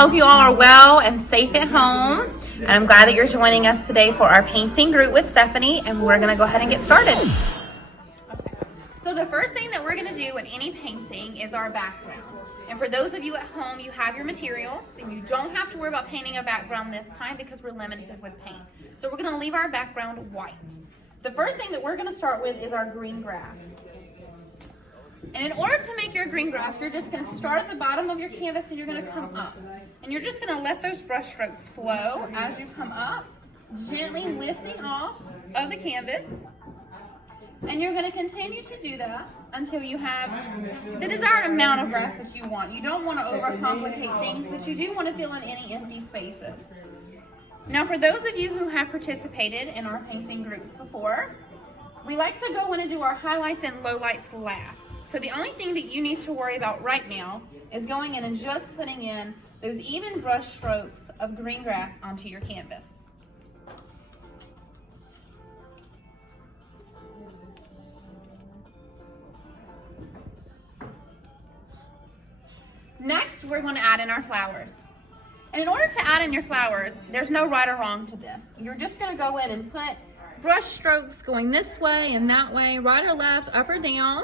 hope you all are well and safe at home. And I'm glad that you're joining us today for our painting group with Stephanie, and we're gonna go ahead and get started. So the first thing that we're gonna do in any painting is our background. And for those of you at home, you have your materials, and you don't have to worry about painting a background this time because we're limited with paint. So we're gonna leave our background white. The first thing that we're gonna start with is our green grass. And in order to make your green grass, you're just gonna start at the bottom of your canvas and you're gonna come up. And you're just gonna let those brush strokes flow as you come up, gently lifting off of the canvas. And you're gonna continue to do that until you have the desired amount of grass that you want. You don't wanna overcomplicate things, but you do wanna fill in any empty spaces. Now, for those of you who have participated in our painting groups before, we like to go in and do our highlights and lowlights last. So the only thing that you need to worry about right now is going in and just putting in those even brush strokes of green grass onto your canvas. Next, we're going to add in our flowers. And in order to add in your flowers, there's no right or wrong to this. You're just going to go in and put brush strokes going this way and that way, right or left, up or down,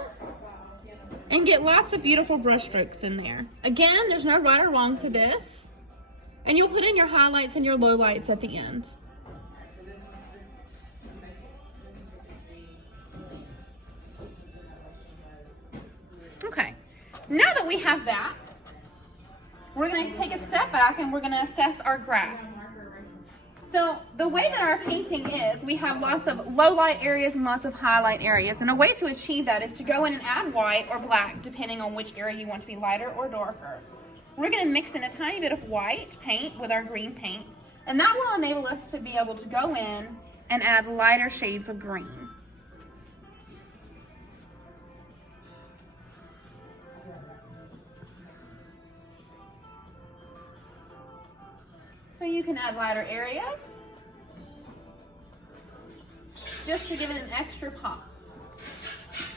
and get lots of beautiful brush strokes in there. Again, there's no right or wrong to this. And you'll put in your highlights and your lowlights at the end. Okay, now that we have that, we're going to take a step back and we're going to assess our grass. So the way that our painting is, we have lots of low light areas and lots of highlight areas. And a way to achieve that is to go in and add white or black, depending on which area you want to be lighter or darker. We're going to mix in a tiny bit of white paint with our green paint. And that will enable us to be able to go in and add lighter shades of green. So you can add lighter areas, just to give it an extra pop.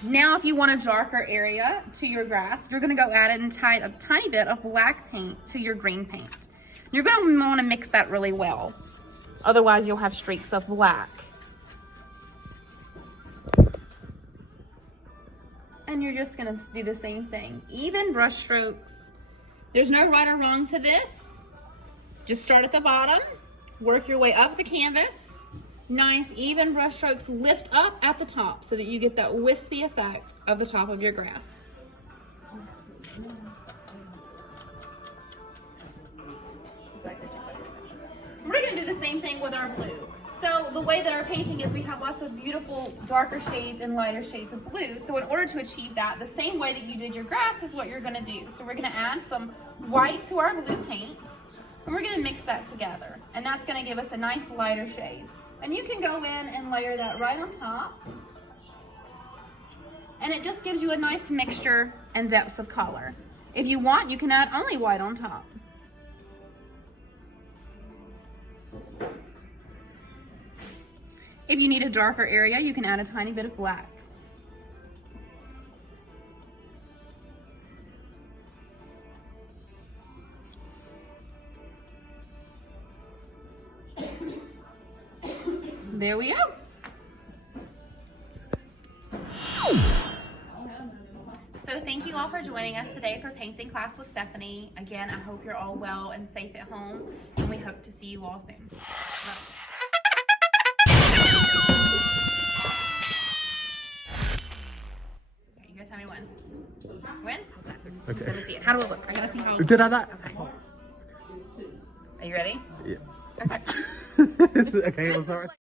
Now if you want a darker area to your grass, you're gonna go add in a tiny bit of black paint to your green paint. You're gonna wanna mix that really well. Otherwise you'll have streaks of black. And you're just gonna do the same thing. Even brush strokes. There's no right or wrong to this. Just start at the bottom, work your way up the canvas. Nice, even brush strokes lift up at the top so that you get that wispy effect of the top of your grass. We're gonna do the same thing with our blue. So the way that our painting is, we have lots of beautiful darker shades and lighter shades of blue. So in order to achieve that, the same way that you did your grass is what you're gonna do. So we're gonna add some white to our blue paint. And we're gonna mix that together. And that's gonna give us a nice lighter shade. And you can go in and layer that right on top. And it just gives you a nice mixture and depths of color. If you want, you can add only white on top. If you need a darker area, you can add a tiny bit of black. There we go. So thank you all for joining us today for painting class with Stephanie. Again, I hope you're all well and safe at home, and we hope to see you all soon. Okay, you guys tell me when. When? Okay. Let me see it. How do it look? I gotta see how it Did I that? Okay. Are you ready? Yeah. Okay. Okay, I'm sorry.